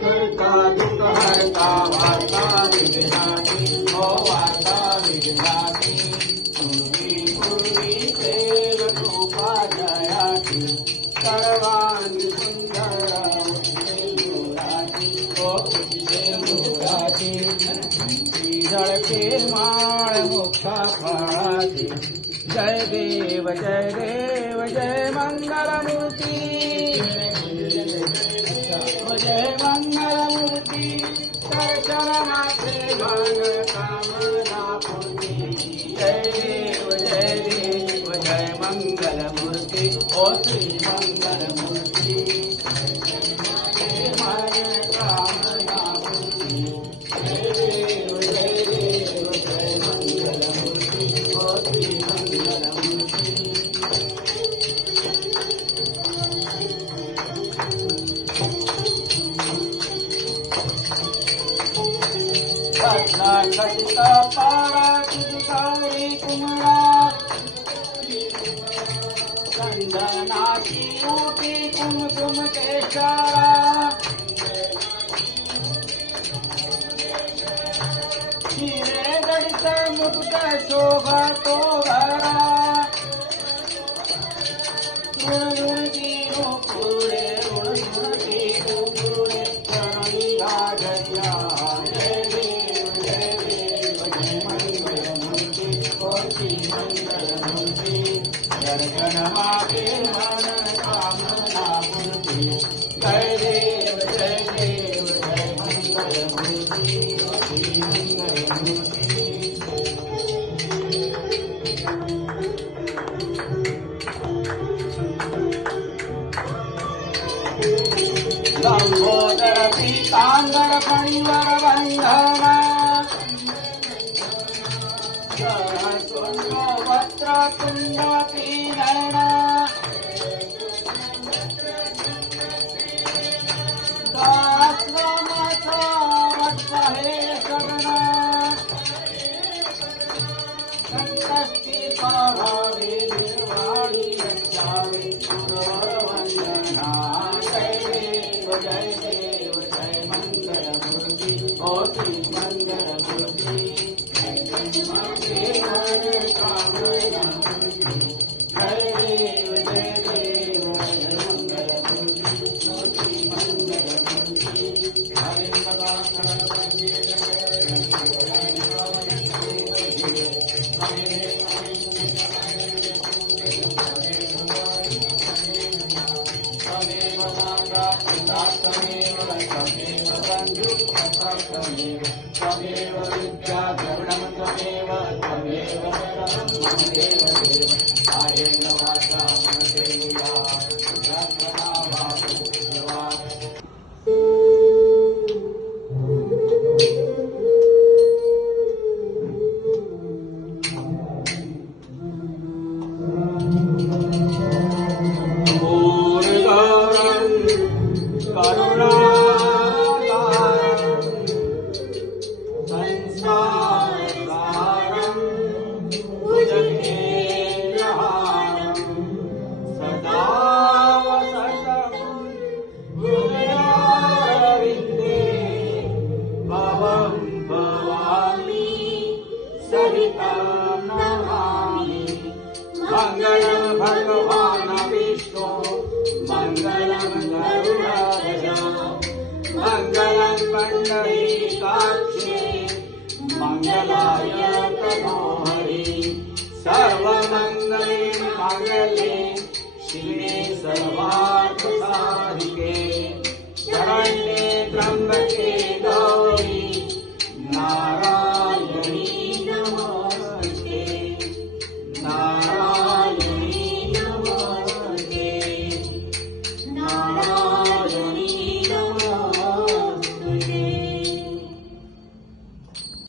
करता दुख हरता वार्ता विघ्नानी ओ वार्ता विघ्नानी पूर्वी पूर्वी देव कृपा जयाची सर्वांगी सुंदर मुरारी ओ मुरारी झळके माळ मोक्षा फळाची जय देव जय मंगलमूर्ती जय मंगलमूर्ती दर्शन मात्रे मन कामना पूर्ती जय देव जय मंगलमूर्ती ओ श्री मंगलमूर्ती मन कामना पूर्ती जय देव जय मंगलमूर्ती ओ श्री मंगलमूर्ती कथित पाराची कुमरा चंदनाची ऊटी कुमकुम केशारा हिरे गडित मुकुट शोभा तो भरा ऋणकी पुरे ऋणकी पुरे चरणी राजया दर्शन मागे मन कामना पूर्ती जय देव जय मंगलमूर्ती श्री मंगलमूर्ती लंबोदर पीतांबर फणिवर बंधना वस्त्र कुंड पीनयना दास्वमथा वत्सहे शरणा संकष्टि स्वभावे निर्वाणी रक्षावे पुरवंदना जय देव जय मंगलमूर्ति ओ श्री मंगलमूर्ति त्वमेव विद्या द्रविणं त्वमेव शरणं मम देव कायेन वाचा मनसेया यत्नना वा मंगलम भगवान विष्णु मंगलम गरुड़ध्वज मंगलम पुंडरीकाक्षे मंगलाय तनोहरि सर्वमंगले मंगले शिवे सर्वार्थ साधिके शरण्ये त्र्यंबके